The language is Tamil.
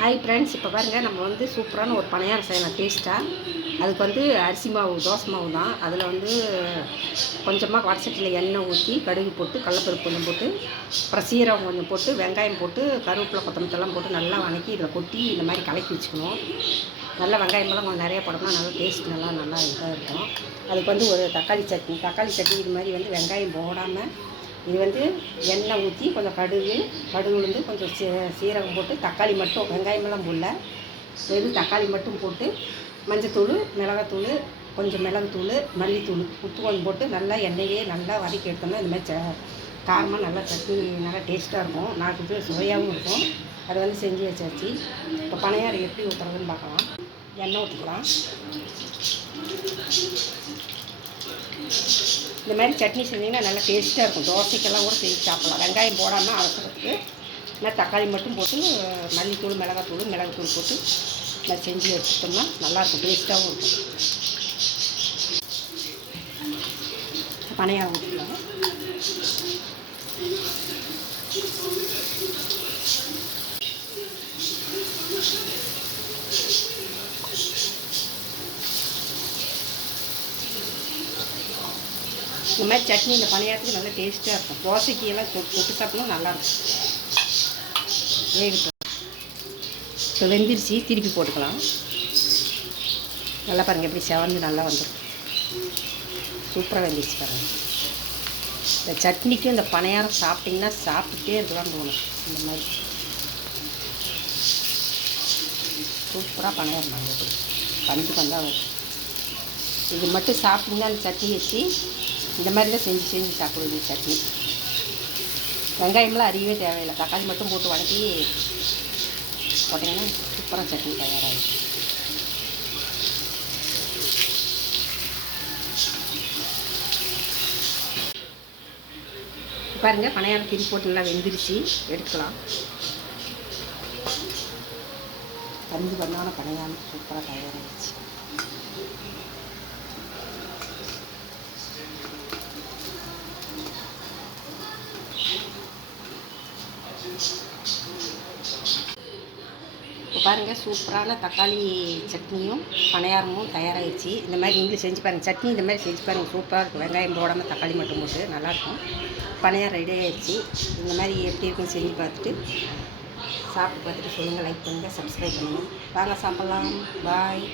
ஹாய் ஃப்ரெண்ட்ஸ், இப்போ பாருங்கள் நம்ம வந்து சூப்பரான ஒரு பணியாரம் செய்யலாம் டேஸ்ட்டாக. அதுக்கு வந்து அரிசி மாவு, தோசை மாவு தான். அதில் வந்து கொஞ்சமாக வடசட்டியில் எண்ணெய் ஊற்றி கடுகு போட்டு கடலப்பருப்பு கொஞ்சம் போட்டு அப்புறம் சீரகம் கொஞ்சம் போட்டு வெங்காயம் போட்டு கருவேப்பிலை கொத்தமல்லி போட்டு நல்லா வதக்கி இதில் கொட்டி இந்த மாதிரி கலக்கி வச்சுக்கணும். நல்லா வெங்காயமெல்லாம் கொஞ்சம் நிறையா போடணும்னா நல்லா டேஸ்ட் நல்லா இதாக இருக்கும். அதுக்கு வந்து ஒரு தக்காளி சட்னி இது மாதிரி வந்து வெங்காயம் போடாமல் இது வந்து எண்ணெய் ஊற்றி கொஞ்சம் கடுகு உளுந்து கொஞ்சம் சீரகம் போட்டு தக்காளி மட்டும், வெங்காயமெல்லாம் போடல, வெறும் தக்காளி மட்டும் போட்டு மஞ்சத்தூள், மிளகாத்தூள், கொஞ்சம் மிளகுத்தூள், மல்லித்தூள், உப்பு கொஞ்சம் போட்டு நல்லா எண்ணெயே நல்லா வதக்கி எடுத்தோம்னா இந்த மாதிரி காரமாக நல்லா சட்னி நல்லா டேஸ்ட்டாக இருக்கும். நாக்கு சுவையாகவும் இருக்கும். அதை வந்து செஞ்சு வச்சாச்சு. இப்போ பணியாரம் எப்படி ஊற்றுறதுன்னு பார்க்கலாம். எண்ணெய் ஊற்றிக்கலாம். இந்த மாதிரி சட்னி செஞ்சிங்கன்னா நல்லா டேஸ்ட்டாக இருக்கும். தோசைக்கெல்லாம் கூட செஞ்சு சாப்பிட்லாம். வெங்காயம் போடாமல் அவசரத்துக்கு நல்லா தக்காளி மட்டும் போட்டு மல்லித்தூள், மிளகுத்தூள் போட்டு நல்லா செஞ்சு வச்சுட்டோம்னா நல்லாயிருக்கும், டேஸ்ட்டாகவும் இருக்கும். பணியாரம் ஊற்றிக்கலாம். இந்த மாதிரி சட்னி இந்த பணியாரத்துக்கு நல்லா டேஸ்ட்டாக இருக்கும். தோசைக்கு எல்லாம் தொட்டு சாப்பிடணும், நல்லாயிருக்கும். வேகட்டும். இப்போ வெந்திரிச்சு திருப்பி போட்டுக்கலாம். நல்லா பாருங்கள், எப்படி செவந்து நல்லா வந்துடும். சூப்பராக வெந்திரிச்சு பாருங்கள். இந்த சட்னிக்கும் இந்த பணியாரம் சாப்பிட்டிங்கன்னா சாப்பிட்டுட்டே இருக்கலாம் தோணும். இந்த மாதிரி சூப்பராக பணியாரம் வாங்குது. பஞ்சு வந்தால் வரும். இது மட்டும் சாப்பிட்டிங்கன்னா அந்த சட்னி வச்சு இந்த மாதிரி தான் செஞ்சு சாப்பிடுவீங்க. சட்னி வெங்காயம்லாம் அறியவே தேவையில்லை. தக்காளி மட்டும் போட்டு வதக்கி போட்டிங்கன்னா சூப்பராக சட்னி தயாராகிடும். பாருங்கள், பணியாரம் திரி போட்டு நல்லா வெந்திரிச்சு எடுத்துக்கலாம். பஞ்சு பண்ணான பணியாரம் சூப்பராக தயாராகிடுச்சு. இப்போ பாருங்கள், சூப்பரான தக்காளி சட்னியும் பணியாரமும் தயாராகிடுச்சு. இந்த மாதிரி நீங்களும் செஞ்சு பாருங்கள். சட்னி இந்த மாதிரி செஞ்சு பாருங்கள், சூப்பராக இருக்கும். வெங்காயம் போடாமல் தக்காளி மட்டும் போட்டு நல்லாயிருக்கும். பணியாரம் ரெடி ஆகிடுச்சு. இந்த மாதிரி எப்படி இருக்குன்னு செஞ்சு பார்த்துட்டு சாப்பிட்டு பார்த்துட்டு சொல்லுங்கள். லைக் பண்ணுங்கள், சப்ஸ்கிரைப் பண்ணுங்கள். வாங்க சாப்பிட்லாம். பாய்.